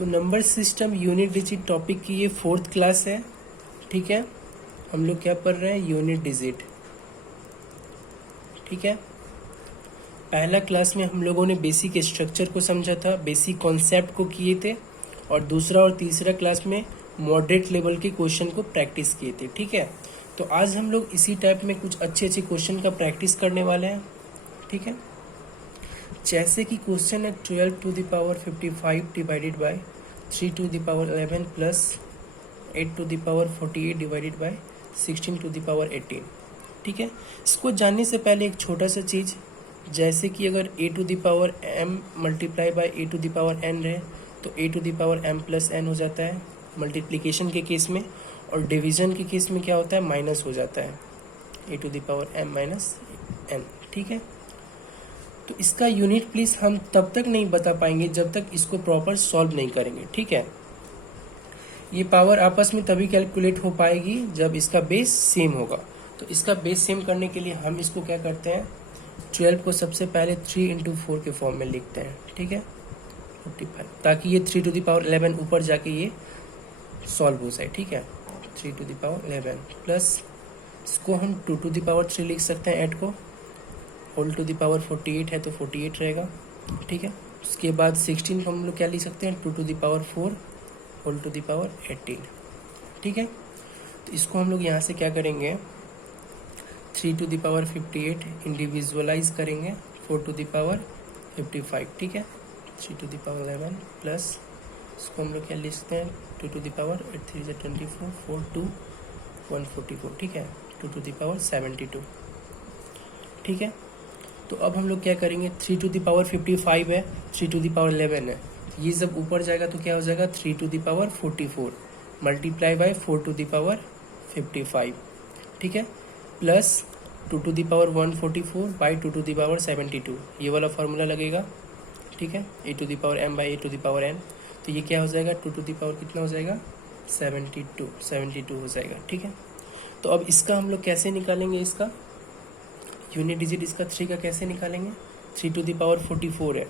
तो number system unit digit topic की ये 4th क्लास है। ठीक है, हम लोग क्या पढ़ रहे हैं, यूनिट डिजिट। ठीक है, पहला क्लास में हम लोगों ने बेसिक स्ट्रक्चर को समझा था, बेसिक कॉन्सेप्ट को किए थे, और दूसरा और तीसरा क्लास में मॉडरेट लेवल के क्वेश्चन को प्रैक्टिस किए थे। ठीक है, तो आज हम लोग इसी टाइप में कुछ अच्छे अच्छे क्वेश्चन का प्रैक्टिस करने वाले हैं। ठीक है, जैसे कि क्वेश्चन है 12 to the power 55 divided by 3 to the power 11 प्लस 8 to the power 48 divided by 16 to the power 18। ठीक है, इसको जानने से पहले एक छोटा सा चीज़, जैसे कि अगर a to the power m multiply by a to the power n रहे तो a to the power m प्लस n हो जाता है मल्टीप्लिकेशन के केस में, और डिवीजन के केस में क्या होता है, माइनस हो जाता है a to the power m माइनस n। ठीक है, तो इसका यूनिट प्लीज हम तब तक नहीं बता पाएंगे जब तक इसको प्रॉपर सॉल्व नहीं करेंगे। ठीक है, ये पावर आपस में तभी कैलकुलेट हो पाएगी जब इसका बेस सेम होगा। तो इसका बेस सेम करने के लिए हम इसको क्या करते हैं, 12 को सबसे पहले 3 इंटू 4 के फॉर्म में लिखते हैं। ठीक है, 55, ताकि ये 3 टू द पावर 11 ऊपर जाके ये सॉल्व हो जाए। ठीक है, 3 टू द पावर 11 प्लस इसको हम 2 टू द पावर 3 लिख सकते हैं, 8 को होल टू द पावर 48 है तो 48 रहेगा। ठीक है, उसके बाद 16 को हम लोग क्या लिख सकते हैं, 2 to the power 4 to the the power 18। ठीक है, तो इसको हम लोग यहाँ से क्या करेंगे, 3 टू द पावर 58 इंडिविजुअलाइज करेंगे 4 टू द पावर 55। ठीक है, 3 टू द पावर 11 प्लस इसको हम लोग क्या लिखते हैं, 2 टू द पावर 8 3 24 4 2 144। ठीक है, 2 टू द पावर 72। ठीक है, तो अब हम लोग क्या करेंगे, 3 टू द पावर 55 है, 3 टू द पावर 11 है, ये जब ऊपर जाएगा तो क्या हो जाएगा, 3 to the power 44 multiply by 4 to the power 55। ठीक है, प्लस 2 टू द पावर 144 बाई 2 टू द पावर 72, ये वाला फार्मूला लगेगा। ठीक है, a to the power m by a to the power n, तो ये क्या हो जाएगा, 2 टू द पावर कितना हो जाएगा, 72 हो जाएगा। ठीक है, तो अब इसका हम लोग कैसे निकालेंगे, इसका यूनिट डिजिट इसका 3 का कैसे निकालेंगे, 3 टू द पावर 44 है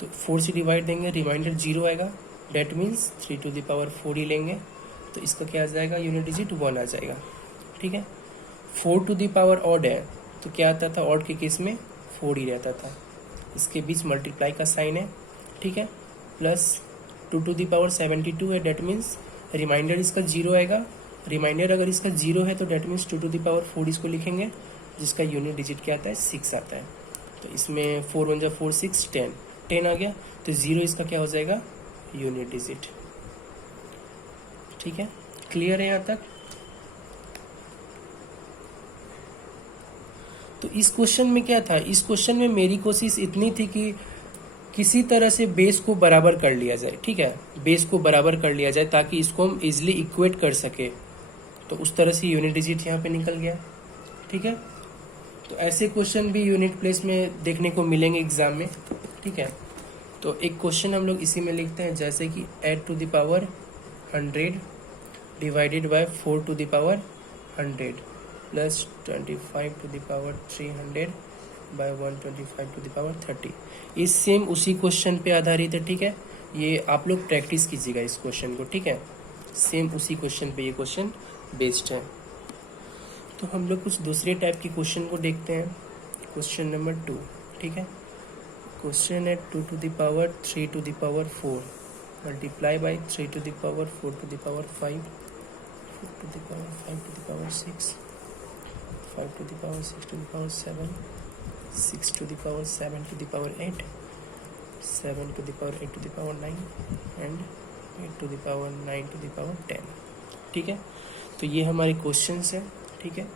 तो 4 से डिवाइड देंगे, रिमाइंडर 0 आएगा, that means 3 to the power 4 ही लेंगे, तो इसका क्या आ जाएगा, यूनिट डिजिट 1 आ जाएगा। ठीक है, 4 टू द पावर ऑड है तो क्या आता था, ऑड के केस में 4 ही रहता था, इसके बीच मल्टीप्लाई का साइन है। ठीक है, प्लस 2 टू द पावर 72 है, डेट मीन्स रिमाइंडर इसका 0 आएगा, रिमाइंडर अगर इसका 0 है तो that means 2 to the power 4 इसको लिखेंगे, जिसका यूनिट डिजिट क्या आता है, 6 आता है। तो इसमें 4 1 4 6 10 आ गया, तो 0 इसका क्या हो जाएगा, यूनिट डिजिट। ठीक है, क्लियर है यहाँ तक। तो इस क्वेश्चन में क्या था, इस क्वेश्चन में मेरी कोशिश इतनी थी कि किसी तरह से बेस को बराबर कर लिया जाए। ठीक है, बेस को बराबर कर लिया जाए ताकि इसको हम इजिली इक्वेट कर सके, तो उस तरह से यूनिट डिजिट यहाँ पे निकल गया। ठीक है, तो ऐसे क्वेश्चन भी यूनिट प्लेस में देखने को मिलेंगे एग्जाम में। ठीक है, तो एक क्वेश्चन हम लोग इसी में लिखते हैं, जैसे कि 8 to the power 100 divided by 4 to the power 100 प्लस 25 टू द पावर 300 बाय 125 टू द पावर 30। इस सेम उसी क्वेश्चन पे आधारित है। ठीक है, ये आप लोग प्रैक्टिस कीजिएगा इस क्वेश्चन को। ठीक है, सेम उसी क्वेश्चन पे ये क्वेश्चन बेस्ड है। तो हम लोग कुछ दूसरे टाइप के क्वेश्चन को देखते हैं। Question number 2। ठीक है, क्वेश्चन है 2 to the power 3 to the power 4 multiply by 3 to the power 4 to the power 5 4 to the power 5 to the power 6 5 to the power 6 to the power 7 6 to the power 7 to the power 8 7 to the power 8 to the power 9 and 8 to the power 9 to the power 10। ठीक है, तो ये हमारे questions हैं। ठीक है,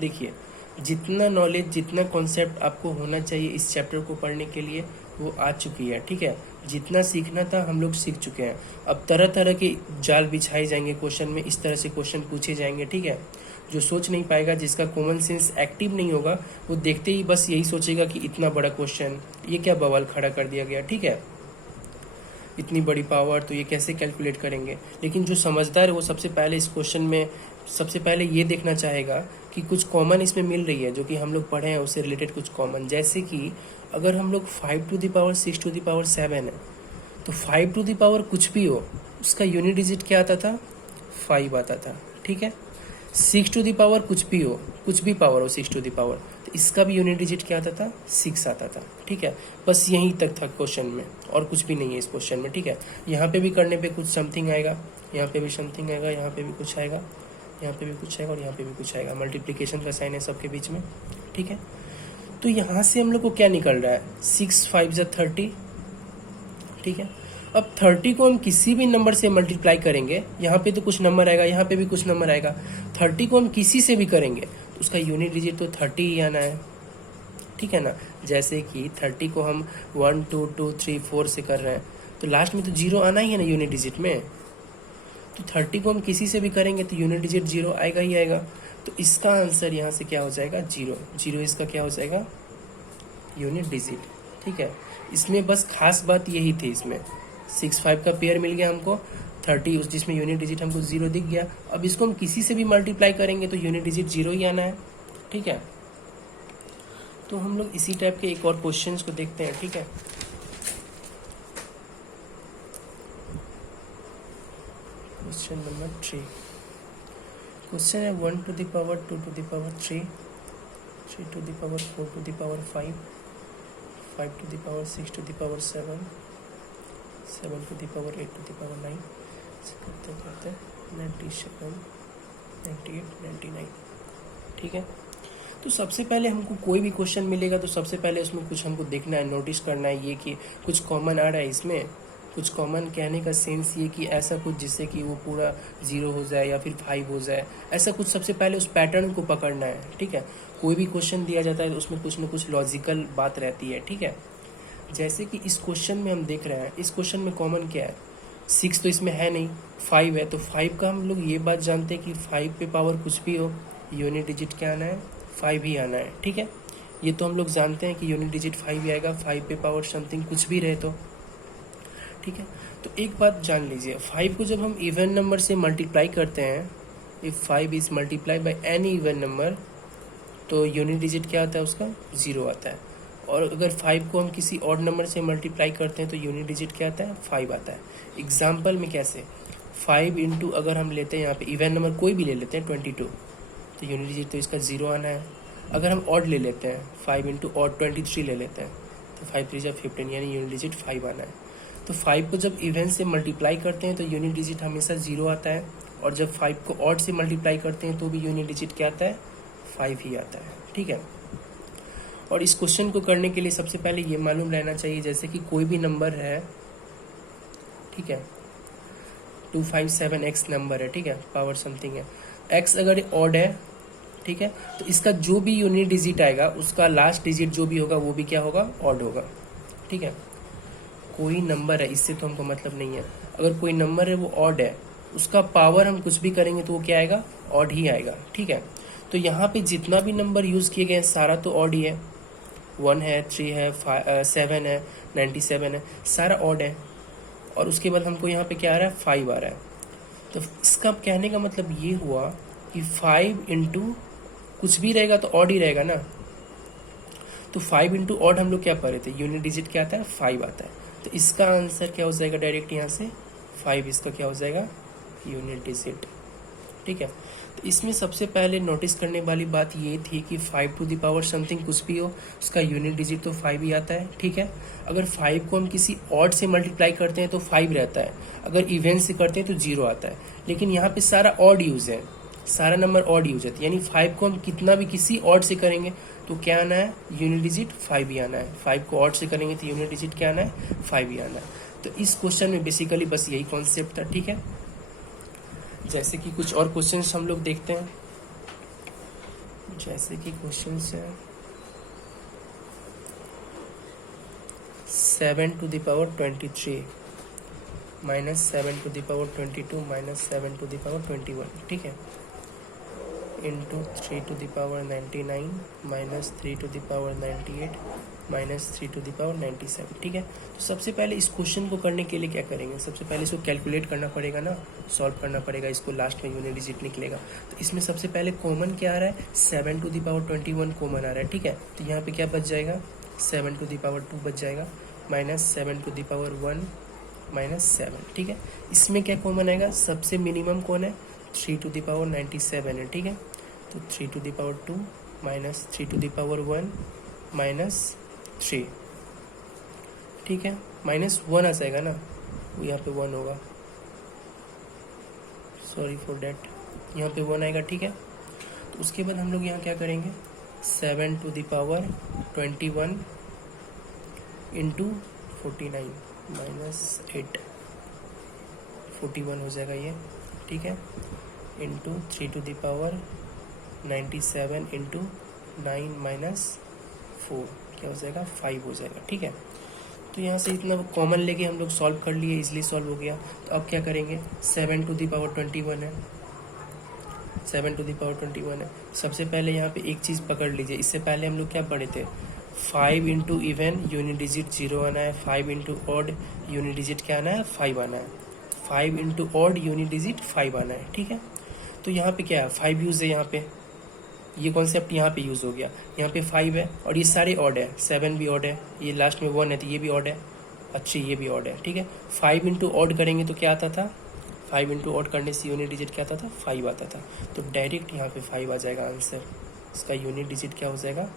देखिए जितना नॉलेज, जितना कॉन्सेप्ट आपको होना चाहिए इस चैप्टर को पढ़ने के लिए वो आ चुकी है। ठीक है, जितना सीखना था हम लोग सीख चुके हैं। अब तरह तरह के जाल बिछाए जाएंगे क्वेश्चन में, इस तरह से क्वेश्चन पूछे जाएंगे। ठीक है, जो सोच नहीं पाएगा, जिसका कॉमन सेंस एक्टिव नहीं होगा, वो देखते ही बस यही सोचेगा कि इतना बड़ा क्वेश्चन, ये क्या बवाल खड़ा कर दिया गया। ठीक है, इतनी बड़ी पावर तो ये कैसे कैलकुलेट करेंगे। लेकिन जो समझदार है वो सबसे पहले इस क्वेश्चन में सबसे पहले ये देखना चाहेगा कि कुछ कॉमन इसमें मिल रही है, जो कि हम लोग पढ़े हैं उससे रिलेटेड कुछ कॉमन। जैसे कि अगर हम लोग 5 to the power 6 to the power 7 है तो 5 टू द पावर कुछ भी हो उसका यूनिट डिजिट क्या आता था, 5 आता था, ठीक है। 6 टू द पावर कुछ भी हो, कुछ भी पावर हो 6 टू द पावर, तो इसका भी यूनिट डिजिट क्या आता था, 6 आता था, ठीक है। बस यहीं तक था क्वेश्चन में, और कुछ भी नहीं है इस क्वेश्चन में, ठीक है। यहाँ पे भी करने पे कुछ समथिंग आएगा, यहाँ पे भी समथिंग आएगा, यहाँ पे भी कुछ आएगा, यहाँ पे भी कुछ आएगा और यहाँ पे भी कुछ आएगा। मल्टीप्लिकेशन का साइन है सबके बीच में, ठीक है। तो यहाँ से हम लोग को क्या निकल रहा है, 6 5 जा 30, ठीक है। अब 30 को हम किसी भी नंबर से मल्टीप्लाई करेंगे, यहाँ पे तो कुछ नंबर आएगा, यहाँ पे भी कुछ नंबर आएगा। 30 को हम किसी से भी करेंगे तो उसका यूनिट डिजिट तो 30 ही आना है, ठीक है ना। जैसे कि 30 को हम 1 2 2 3 4 से कर रहे हैं तो लास्ट में तो 0 आना ही है ना यूनिट डिजिट में। तो 30 को हम किसी से भी करेंगे तो यूनिट डिजिट 0 आएगा ही आएगा। तो इसका आंसर यहाँ से क्या हो जाएगा, 0 0 इसका क्या हो जाएगा, यूनिट डिजिट, ठीक है। इसमें बस खास बात यही थी, इसमें 6 5 का पेयर मिल गया हमको, 30 उस जिसमें यूनिट डिजिट हमको 0 दिख गया। अब इसको हम किसी से भी मल्टीप्लाई करेंगे तो यूनिट डिजिट 0 ही आना है, ठीक है। तो हम लोग इसी टाइप के एक और क्वेश्चंस को देखते हैं, ठीक है। क्वेश्चन नंबर 3, क्वेश्चन है 1 to the power 2 to the power 3 3 to the power 4 to the power 5 5 to the power 6 to the power 7 7 to the power 8 to the power 9 करते करते 97 98 99, ठीक है। तो सबसे पहले हमको कोई भी क्वेश्चन मिलेगा तो सबसे पहले उसमें कुछ हमको देखना है, नोटिस करना है ये कि कुछ कॉमन आ रहा है इसमें। कुछ कॉमन कहने का सेंस ये कि ऐसा कुछ जिससे कि वो पूरा 0 हो जाए या फिर 5 हो जाए, ऐसा कुछ सबसे पहले उस पैटर्न को पकड़ना है, ठीक है। कोई भी क्वेश्चन दिया जाता है तो उसमें कुछ ना कुछ लॉजिकल बात रहती है, ठीक है। जैसे कि इस क्वेश्चन में हम देख रहे हैं, इस क्वेश्चन में कॉमन क्या है, 6 तो इसमें है नहीं, 5 है। तो 5 का हम लोग ये बात जानते हैं कि 5 पे पावर कुछ भी हो यूनिट डिजिट क्या आना है, 5 ही आना है, ठीक है। ये तो हम लोग जानते हैं कि यूनिट डिजिट 5 ही आएगा, 5 पे पावर समथिंग कुछ भी रहे तो, ठीक है। तो एक बात जान लीजिए, 5 को जब हम इवन नंबर से मल्टीप्लाई करते हैं, if 5 is multiply by any even number, तो यूनिट डिजिट क्या आता है उसका, 0 आता है। और अगर 5 को हम किसी ऑड नंबर से मल्टीप्लाई करते हैं तो यूनिट डिजिट क्या आता है, 5 आता है। एग्जाम्पल में कैसे, 5 इंटू अगर हम लेते हैं यहाँ पे इवन नंबर कोई भी ले लेते हैं 22, तो यूनिट डिजिट तो इसका 0 आना है। अगर हम ऑड ले लेते हैं 5 इंटू ऑड 23 ले लेते हैं तो 5 3 15, यानी यूनिट डिजिट 5 आना है। तो 5 को जब इवन से मल्टीप्लाई करते हैं तो यूनिट डिजिट हमेशा 0 आता है, और जब 5 को ऑड से मल्टीप्लाई करते हैं तो भी यूनिट डिजिट क्या आता है, 5 ही आता है, ठीक है। और इस क्वेश्चन को करने के लिए सबसे पहले ये मालूम रहना चाहिए, जैसे कि कोई भी नंबर है, ठीक है, 257x नंबर है, ठीक है, पावर समथिंग है, x अगर ऑड है, ठीक है, तो इसका जो भी यूनिट डिजिट आएगा उसका लास्ट डिजिट जो भी होगा वो भी क्या होगा, ऑड होगा, ठीक है। कोई नंबर है, इससे तो हमको मतलब नहीं है, अगर कोई नंबर है वो ऑड है, उसका पावर हम कुछ भी करेंगे तो वो क्या आएगा, ऑड ही आएगा, ठीक है। तो यहाँ पे जितना भी नंबर यूज किए गए हैं सारा तो ऑड ही है, 1 है, 3 है, 7 है, 97 है, सारा ऑड है। और उसके बाद हमको यहाँ पे क्या आ रहा है, 5 आ रहा है। तो इसका कहने का मतलब ये हुआ कि 5 इंटू कुछ भी रहेगा तो ऑड ही रहेगा ना। तो 5 इंटू ऑड हम लोग क्या पढ़ रहे थे, यूनिट डिजिट क्या आता है, 5 आता है। तो इसका आंसर क्या हो जाएगा, डायरेक्ट यहाँ से 5 इसका क्या हो जाएगा, यूनिट डिजिट, ठीक है। तो इसमें सबसे पहले नोटिस करने वाली बात ये थी कि 5 टू द पावर समथिंग कुछ भी हो उसका यूनिट डिजिट तो 5 ही आता है, ठीक है। अगर 5 को हम किसी ऑड से मल्टीप्लाई करते हैं तो 5 रहता है, अगर इवन से करते हैं तो 0 आता है। लेकिन यहाँ पे सारा ऑड यूज है, सारा नंबर ऑड यूज है, यानी 5 को हम कितना भी किसी ऑड से करेंगे तो क्या आना है, यूनिट डिजिट 5 ही आना है। 5 को ऑड से करेंगे तो यूनिट डिजिट क्या आना है, 5 ही आना है। तो इस क्वेश्चन में बेसिकली बस यही कॉन्सेप्ट था, ठीक है। जैसे कि कुछ और क्वेश्चंस हम लोग देखते हैं, जैसे कि क्वेश्चंस है 7 टू द पावर 23 माइनस 7 टू द पावर 22 माइनस 7 टू द पावर 21, ठीक है, इंटू 3 टू द पावर 99 माइनस 3 टू द पावर 98 माइनस 3 टू द पावर 97, ठीक है। तो सबसे पहले इस क्वेश्चन को करने के लिए क्या करेंगे, सबसे पहले इसको कैलकुलेट करना पड़ेगा ना, सॉल्व करना पड़ेगा, इसको लास्ट में यूनिट डिजिट निकलेगा। तो इसमें सबसे पहले कॉमन क्या आ रहा है, 7 टू द पावर 21 कॉमन आ रहा है, ठीक है। तो यहाँ पे क्या बच जाएगा, 7 टू द पावर 2 बच जाएगा, minus 7 to the power 1 minus 7, ठीक है। इसमें क्या कॉमन आएगा, सबसे मिनिमम कौन है, 3 टू द पावर 97 है, ठीक है। तो 3 टू द पावर 2 माइनस 3 टू द पावर 1 माइनस 3, ठीक है। माइनस 1 आ जाएगा ना, वो यहाँ पे 1 होगा, सॉरी फॉर डैट, यहाँ पे 1 आएगा, ठीक है। तो उसके बाद हम लोग यहाँ क्या करेंगे, 7 to the power 21 into 49 minus 8, 41 हो जाएगा ये, ठीक है। Into 3 to the power 97 into 9 minus 4 क्या हो जाएगा, 5 हो जाएगा, ठीक है। तो यहाँ से इतना कॉमन लेके हम लोग सॉल्व कर लिए, इजली सॉल्व हो गया। तो अब क्या करेंगे, 7 टू द पावर 21 है, 7 टू द पावर 21 है। सबसे पहले यहाँ पे एक चीज़ पकड़ लीजिए, इससे पहले हम लोग क्या पढ़े थे, 5 इंटू इवन यूनिट डिजिट 0 आना है, 5 इंटू ऑड यूनिट डिजिट क्या आना है, 5 आना है, 5 इंटू ऑड यूनिट डिजिट 5 आना है, ठीक है। तो यहाँ पे क्या है, 5 यूज है, यहाँ पे ये कॉन्सेप्ट यहाँ पे यूज हो गया, यहाँ पे 5 है और ये सारे ऑड है, 7 भी ऑड है, ये लास्ट में 1 है तो ये भी ऑड है, अच्छी ये भी ऑड है, ठीक है। 5 इंटू ऑड करेंगे तो क्या आता था, 5 इंटू ऑड करने से यूनिट डिजिट क्या आता था, 5 आता था। तो डायरेक्ट यहाँ पे 5 आ जाएगा आंसर, इसका यूनिट डिजिट क्या हो जाएगा,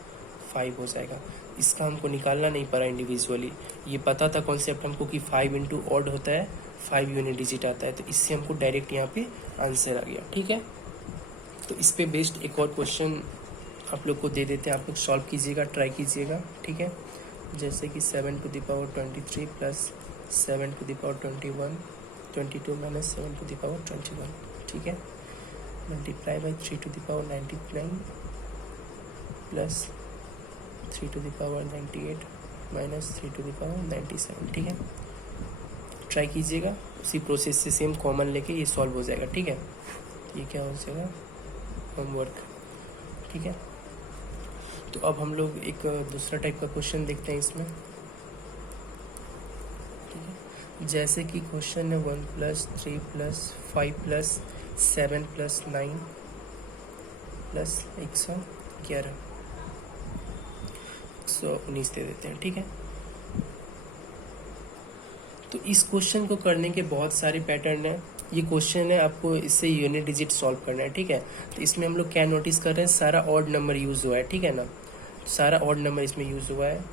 5 हो जाएगा। इसका हमको निकालना नहीं पड़ा इंडिविजुअली, ये पता था कॉन्सेप्ट हमको कि 5 इंटू ऑड होता है, 5 यूनिट डिजिट आता है, तो इससे हमको डायरेक्ट यहाँ पे आंसर आ गया, ठीक है। तो इस पे बेस्ड एक और क्वेश्चन आप लोग को दे देते हैं, आप लोग सॉल्व कीजिएगा, ट्राई कीजिएगा, ठीक है। जैसे कि 7 टू द पावर 23 प्लस 7 टू द पावर 22 माइनस 7 टू द पावर 21, ठीक है। Multiply by 3 to the power 99 प्लस 3 टू द पावर 98 माइनस 3 टू द पावर 97, ठीक है। ट्राई कीजिएगा, उसी प्रोसेस से सेम कॉमन लेके ये सॉल्व हो जाएगा, ठीक है। ये क्या हो जाएगा, होमवर्क, ठीक है। तो अब हम लोग एक दूसरा टाइप का क्वेश्चन देखते हैं इसमें, ठीक है। जैसे कि क्वेश्चन है 1 plus 3 plus 5 plus 7 plus 9 plus 111, 119 दे देते हैं, ठीक है। तो इस क्वेश्चन को करने के बहुत सारे पैटर्न है, ये क्वेश्चन है आपको इससे यूनिट डिजिट सॉल्व करना है, ठीक है। तो इसमें हम लोग क्या नोटिस कर रहे हैं, सारा ऑड नंबर यूज हुआ है, ठीक है ना, सारा ऑड नंबर इसमें यूज हुआ है,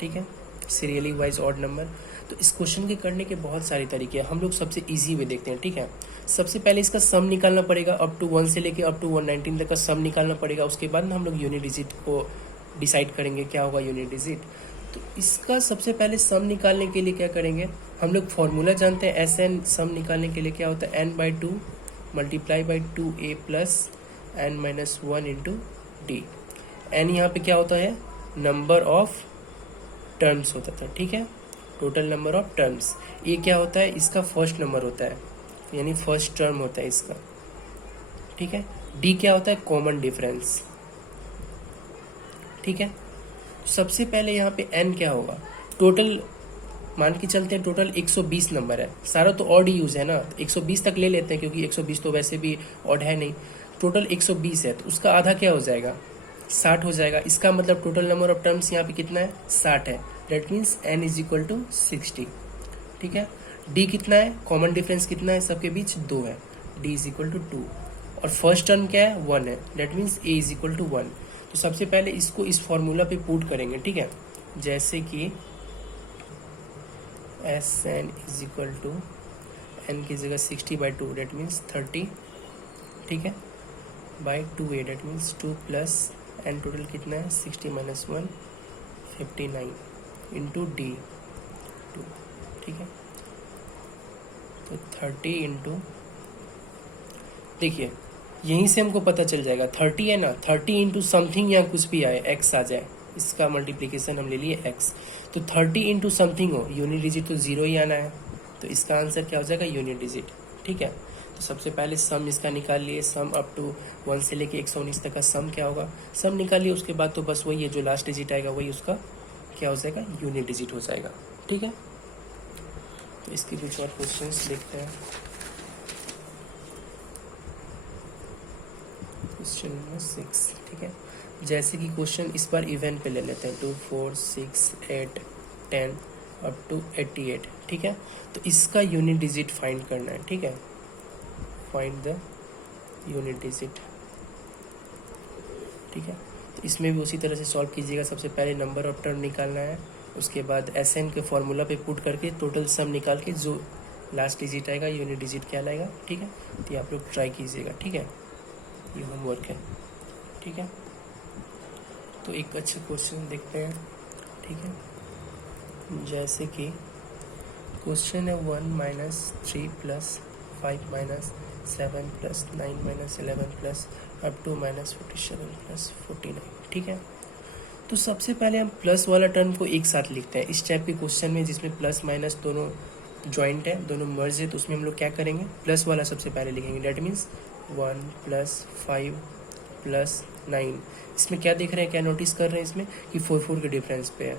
ठीक है, सीरियली वाइज ऑड नंबर। तो इस क्वेश्चन के करने के बहुत सारे तरीके हैं, हम लोग सबसे इजी वे देखते हैं, ठीक है। सबसे पहले इसका सम निकालना पड़ेगा, अप टू 1 से लेके अप टू 119 तक का सम निकालना पड़ेगा, उसके बाद हम लोग यूनिट डिजिट को डिसाइड करेंगे क्या होगा यूनिट डिजिट। तो इसका सबसे पहले सम निकालने के लिए क्या करेंगे, हम लोग फॉर्मूला जानते हैं, एस एन सम निकालने के लिए क्या होता है, n/2 multiply by 2a plus n-1 into d. N यहाँ पे क्या होता है, नंबर ऑफ टर्म्स होता था, ठीक है, टोटल नंबर ऑफ टर्म्स। ये क्या होता है, इसका फर्स्ट नंबर होता है, यानी फर्स्ट टर्म होता है इसका, ठीक है। डी क्या होता है, कॉमन डिफरेंस, ठीक है। सबसे पहले यहाँ पे एन क्या होगा, टोटल मान के चलते हैं, टोटल 120 नंबर है, सारा तो ऑड ही यूज है ना, 120 तक ले लेते हैं क्योंकि 120 तो वैसे भी ऑड है नहीं, टोटल 120 है, तो उसका आधा क्या हो जाएगा, 60 हो जाएगा। इसका मतलब टोटल नंबर ऑफ टर्म्स यहाँ पे कितना है, 60 है, that means n is equal to 60, ठीक है। डी कितना है, कॉमन डिफरेंस कितना है, सबके बीच 2 है, डी इज इक्वल टू 2, और फर्स्ट टर्म क्या है, 1 है, that means a is equal to 1। तो सबसे पहले इसको इस फॉर्मूला पे पुट करेंगे, ठीक है। जैसे कि S N is equal to N की जगह 60/2 डेट मीन्स 30, ठीक है, by 2a that means 2 plus N total कितना है, 60 माइनस 1 59 इंटू डी 2, ठीक है। तो 30 इंटू, देखिए यहीं से हमको पता चल जाएगा, 30 है ना, 30 इंटू समथिंग या कुछ भी आए, एक्स आ जाए, इसका मल्टीप्लिकेशन हम ले लिए एक्स, तो 30 इंटू समथिंग हो, यूनिट डिजिट तो 0 ही आना है, तो इसका आंसर क्या हो जाएगा, यूनिट डिजिट, ठीक है। तो सबसे पहले सम इसका निकाल लिए, सम अप टू 1 से लेके 119 तक का सम क्या होगा, सम निकाल लिए, उसके बाद तो बस वही है, जो लास्ट डिजिट आएगा वही उसका क्या हो जाएगा, यूनिट डिजिट हो जाएगा, ठीक है। तो इसके कुछ और क्वेश्चन देखते हैं। क्वेश्चन नंबर 6, ठीक है। जैसे कि क्वेश्चन इस बार इवेंट पे ले लेते हैं, 2 4 6 8 10 अप टू 88, ठीक है। तो इसका यूनिट डिजिट फाइंड करना है, ठीक है, फाइंड द यूनिट डिजिट, ठीक है। तो इसमें भी उसी तरह से सॉल्व कीजिएगा। सबसे पहले नंबर ऑफ टर्म निकालना है, उसके बाद SN के फॉर्मूला पे पुट करके टोटल सम निकाल के जो लास्ट डिजिट आएगा यूनिट डिजिट क्या लाएगा, ठीक है। तो ये आप लोग ट्राई कीजिएगा, ठीक है, ये होमवर्क है, ठीक है। तो एक अच्छा क्वेश्चन देखते हैं, ठीक है। जैसे कि क्वेश्चन है 1 - 3 + 5 - 7 + 9 - 11 + अप टू -47 + 49, ठीक है। तो सबसे पहले हम प्लस वाला टर्म को एक साथ लिखते हैं। इस टाइप के क्वेश्चन में जिसमें प्लस माइनस दोनों जॉइंट है, दोनों मर्ज है, तो उसमें हम लोग क्या करेंगे, प्लस वाला सबसे पहले लिखेंगे। That means 1 + 5 + 9। इसमें क्या देख रहे हैं, क्या नोटिस कर रहे हैं इसमें कि 4 के डिफरेंस पे है।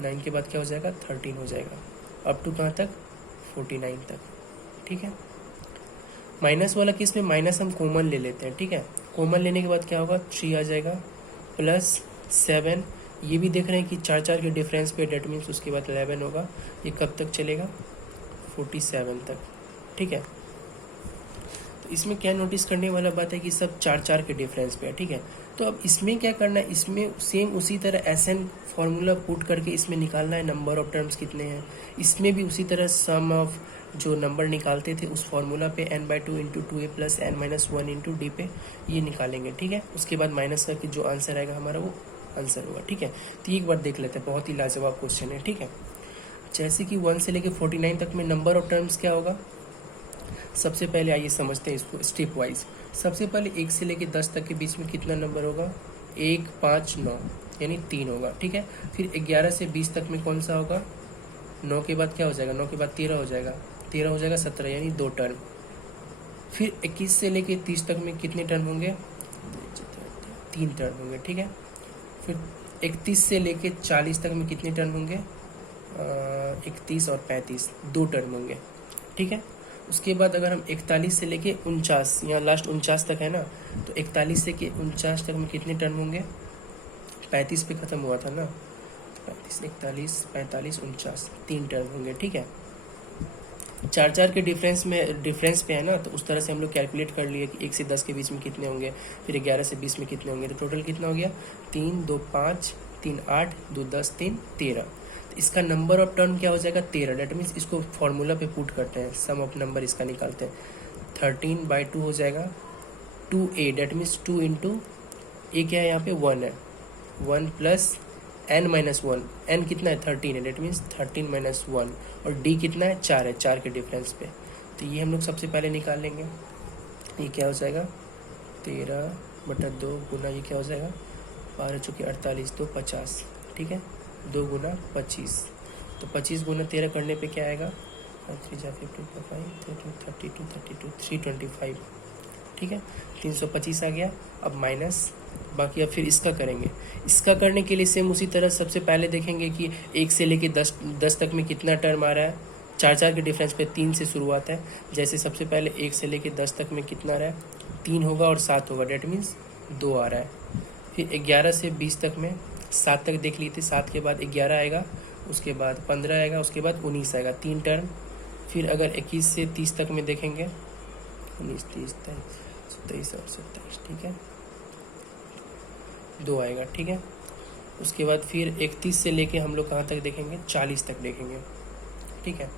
9 के बाद क्या हो जाएगा, 13 हो जाएगा, अप टू कहाँ तक, 49 तक, ठीक है। माइनस वाला केस में माइनस हम कॉमन ले लेते हैं, ठीक है। कॉमन लेने के बाद क्या होगा, 3 आ जाएगा, +7। ये भी देख रहे हैं कि 4 के डिफरेंस पे, डेट मीन्स उसके बाद 11 होगा। ये कब तक चलेगा, 47 तक, ठीक है। तो इसमें क्या नोटिस करने वाला बात है कि सब 4 के डिफरेंस पे है, ठीक है। तो अब इसमें क्या करना है, इसमें सेम उसी तरह SN फॉर्मूला पुट करके इसमें निकालना है नंबर ऑफ टर्म्स कितने हैं। इसमें भी उसी तरह सम ऑफ जो नंबर निकालते थे उस फॉर्मूला पे n/2 × 2a + n-1 × d पे ये निकालेंगे, ठीक है। उसके बाद माइनस करके जो आंसर आएगा हमारा वो आंसर होगा, ठीक है। तो ये एक बार देख लेते हैं, बहुत ही लाजवाब क्वेश्चन है, ठीक है। जैसे कि 1 से लेके 49 तक में नंबर ऑफ टर्म्स क्या होगा, सबसे पहले आइए समझते हैं इसको स्टेप वाइज। सबसे पहले 1 से लेके 10 तक के बीच में कितना नंबर होगा, 1, 5, 9, यानी 3 होगा, ठीक है। फिर 11 से 20 तक में कौन सा होगा, 9 के बाद क्या हो जाएगा, 9 के बाद 13 हो जाएगा, 13 हो जाएगा 17, यानी 2 टर्म। फिर 21 से लेके 30 तक में कितने टर्म होंगे, 3 टर्म होंगे, ठीक है। फिर 31 से लेके 40 तक में कितने टर्म होंगे, 31 और 35, 2 टर्म होंगे, ठीक है। उसके बाद अगर हम 41 से लेके 49, यहाँ लास्ट 49 तक है ना, तो 41 से के 49 तक में कितने टर्म होंगे, 35 पे खत्म हुआ था ना, 35, 41, 45, 49, 3 टर्म होंगे, ठीक है। 4 के डिफरेंस पे है ना, तो उस तरह से हम लोग कैलकुलेट कर लिए कि 1 से 10 के बीच में कितने होंगे, फिर 11 से 20 में कितने होंगे। तो टोटल कितना हो गया, 3, 2, 5, 3, 8, 2, 10, 3, 13। तो इसका नंबर ऑफ टर्म क्या हो जाएगा, 13। डेट मीन्स इसको फॉर्मूला पे पुट करते हैं, सम ऑफ नंबर इसका निकालते हैं। 13/2 हो जाएगा 2a, डेट मीन्स 2 × a क्या है, यहाँ पे 1 है, 1 + n-1, n कितना है, 13 है, डेट मीन्स 13 - 1, और d कितना है, 4 है, 4 के डिफरेंस पे। तो ये हम लोग सबसे पहले निकाल लेंगे। ये क्या हो जाएगा, 13/2 गुना ये क्या हो जाएगा, 12 चौके 48, तो 50, ठीक है, 2 गुना 25, तो 25 गुना 13 करने पे क्या आएगा, 3 × 15, 32, 325, ठीक है, 325 आ गया। अब माइनस, बाकी अब फिर इसका करेंगे। इसका करने के लिए सेम उसी तरह सबसे पहले देखेंगे कि 1 से लेके 10 तक में कितना टर्म आ रहा है। 4 के डिफरेंस पे 3 से शुरुआत है। जैसे सबसे पहले 1 से लेके 10 तक में कितना आ रहा है, 3 होगा और 7 होगा, डेट मीन्स 2 आ रहा है। फिर 11 से 20 तक में 7 तक देख लिए थे, 7 के बाद 11 आएगा, उसके बाद 15 आएगा, उसके बाद 19 आएगा, 3 टर्म। फिर अगर 21 से 30 तक में देखेंगे, 19, 30, 23 और 27, ठीक है, 2 आएगा, ठीक है। उसके बाद फिर 31 से लेके हम लोग कहाँ तक देखेंगे, 40 तक देखेंगे, ठीक है।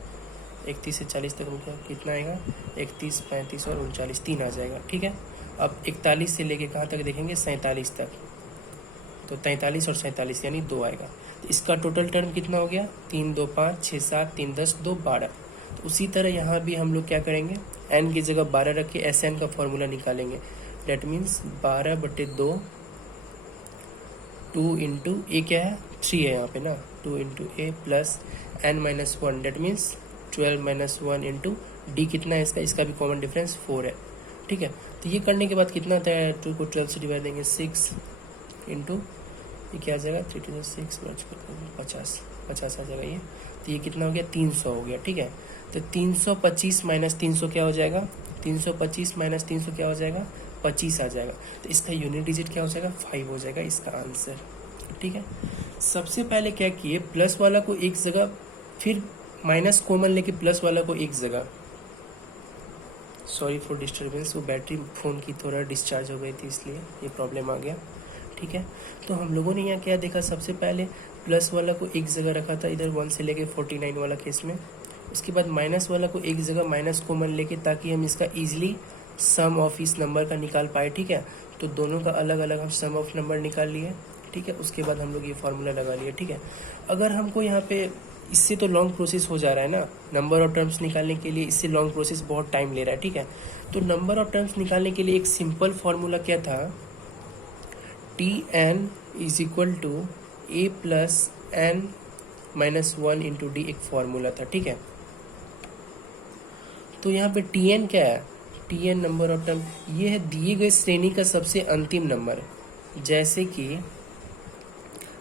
31 से 40 तक मतलब कितना आएगा, 31, 35 और 39, 3 आ जाएगा, ठीक है। अब 41 से लेके कहाँ तक देखेंगे, 47 तक, तो 43 और 47 यानी 2 आएगा। तो इसका टोटल टर्म कितना हो गया, 3, 2, 5, 6, 7, 3, 10, 2, 12। तो उसी तरह यहाँ भी हम लोग क्या करेंगे, n की जगह 12 रख के SN का फॉर्मूला निकालेंगे। डेट मीन्स 12/2, 2 × a क्या है, 3 है यहाँ पे ना, 2 × a + n-1, that means 12 - 1 × d कितना है इसका भी कॉमन डिफरेंस 4 है, ठीक है। तो ये करने के बाद कितना आता है, 2 को 12 से डिवाइड देंगे, 6 × ये क्या आ जाएगा, 3 × 6 50 आ जाएगा ये। तो ये कितना हो गया, 300 हो गया, ठीक है। तो 325 - 300 क्या हो जाएगा, 325 - 300 क्या हो जाएगा, 25 आ जाएगा। तो इसका यूनिट डिजिट क्या हो जाएगा, 5 हो जाएगा इसका आंसर, ठीक है। सबसे पहले क्या किए, प्लस वाला को एक जगह, फिर माइनस कॉमन लेके प्लस वाला को एक जगह, सॉरी फॉर डिस्टर्बेंस, वो बैटरी फ़ोन की थोड़ा डिस्चार्ज हो गई थी इसलिए ये प्रॉब्लम आ गया। ठीक है, तो हम लोगों ने यहाँ क्या देखा, सबसे पहले प्लस वाला को एक जगह रखा था इधर 1 से लेके 49 वाला केस में। उसके बाद माइनस वाला को एक जगह माइनस कॉमन लेके, ताकि हम इसका ईजिली सम ऑफ इस नंबर का निकाल पाए। ठीक है, तो दोनों का अलग अलग हम सम ऑफ नंबर निकाल लिए। ठीक है, उसके बाद हम लोग ये फार्मूला लगा लिए। ठीक है, अगर हमको यहाँ पे, इससे तो लॉन्ग प्रोसेस हो जा रहा है ना, नंबर ऑफ टर्म्स निकालने के लिए इससे लॉन्ग प्रोसेस बहुत टाइम ले रहा है। ठीक है, तो नंबर ऑफ टर्म्स निकालने के लिए एक सिंपल फार्मूला क्या था, T N is equal to A plus N minus 1 into D, एक फार्मूला था। ठीक है, तो यहाँ पे टी एन क्या है, T N number of term, ये है दिए गए श्रेणी का सबसे अंतिम नंबर। जैसे कि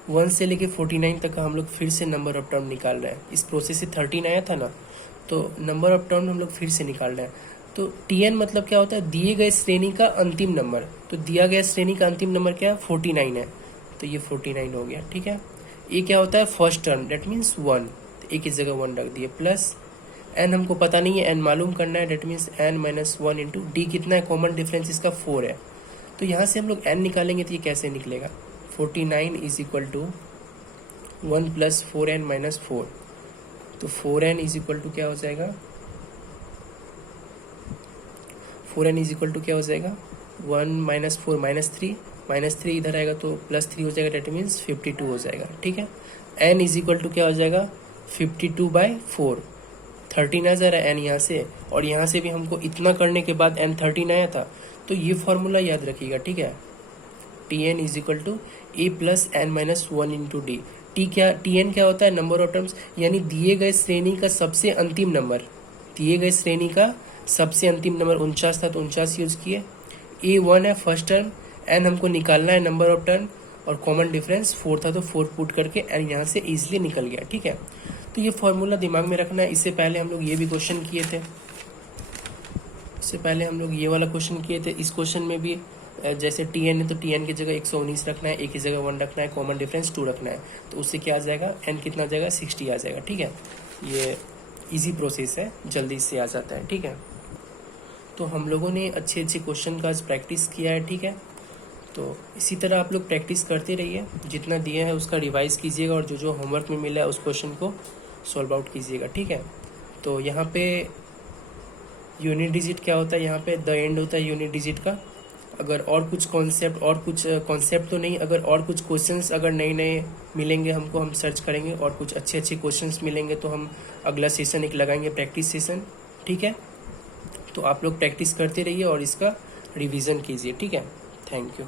1 से लेके 49 तक का हम लोग फिर से नंबर ऑफ टर्म निकाल रहे हैं। इस प्रोसेस से 13 आया था ना, तो नंबर ऑफ टर्म हम लोग फिर से निकाल रहे हैं। तो टी एन मतलब क्या होता है, दिए गए श्रेणी का अंतिम नंबर। तो दिया गया श्रेणी का अंतिम नंबर क्या है, 49 है, तो ये 49 हो गया। ठीक है, ये क्या होता है, फर्स्ट टर्म, डेट मीन्स 1, तो एक ही जगह 1 रख दिए, प्लस एन हमको पता नहीं है, एन मालूम करना है, that means N minus 1 into D, कितना है, कॉमन डिफरेंस इसका 4 है। तो यहाँ से हम लोग एन निकालेंगे तो ये कैसे निकलेगा, 49 is equal to 1 plus 4n minus 4, तो 4n इज इक्वल टू क्या हो जाएगा, 4n इज इक्वल टू क्या हो जाएगा, 1 माइनस 4 माइनस 3 इधर आएगा तो प्लस 3 हो जाएगा, डेट मीन्स 52 हो जाएगा। ठीक है, n इज इक्वल टू क्या हो जाएगा, 52/4, 13 आ जा रहा है n यहाँ से, और यहाँ से भी हमको इतना करने के बाद n 13 आया था, तो ये फॉर्मूला याद रखिएगा। ठीक है, T N is equal to A plus N minus 1 into D. T N क्या होता है, नंबर ऑफ टर्म्स, यानी दिए गए श्रेणी का सबसे अंतिम नंबर, दिए गए श्रेणी का सबसे अंतिम नंबर 49 था तो 49 यूज किए। ए 1 है फर्स्ट टर्म, एन हमको निकालना है नंबर ऑफ टर्म, और कॉमन डिफरेंस 4 था तो 4 पुट करके एन यहाँ से इजिली निकल गया। ठीक है, तो ये फॉर्मूला दिमाग में रखना है। इससे पहले हम लोग ये भी क्वेश्चन किए थे, इससे पहले हम लोग ये वाला क्वेश्चन किए थे। इस क्वेश्चन में भी जैसे टी एन है तो टी एन की जगह 119 रखना है, एक की जगह 1 रखना है, कॉमन डिफरेंस 2 रखना है, तो उससे क्या आ जाएगा, एन कितना आ जाएगा, 60 आ जाएगा। ठीक है, ये इजी प्रोसेस है, जल्दी से आ जाता है। ठीक है, तो हम लोगों ने अच्छे अच्छे क्वेश्चन का प्रैक्टिस किया है। ठीक है, तो इसी तरह आप लोग प्रैक्टिस करते रहिए, जितना दिया है उसका रिवाइज कीजिएगा, और जो जो होमवर्क में मिला है उस क्वेश्चन को सॉल्व आउट कीजिएगा। ठीक है, तो यहाँ पे यूनिट डिजिट क्या होता है, यहाँ पे द एंड होता है यूनिट डिजिट का। अगर और कुछ कॉन्सेप्ट तो नहीं, अगर और कुछ क्वेश्चंस अगर नए नए मिलेंगे हमको, हम सर्च करेंगे, और कुछ अच्छे अच्छे क्वेश्चंस मिलेंगे तो हम अगला सेशन एक लगाएंगे, प्रैक्टिस सेशन। ठीक है, तो आप लोग प्रैक्टिस करते रहिए और इसका रिवीजन कीजिए। ठीक है, थैंक यू।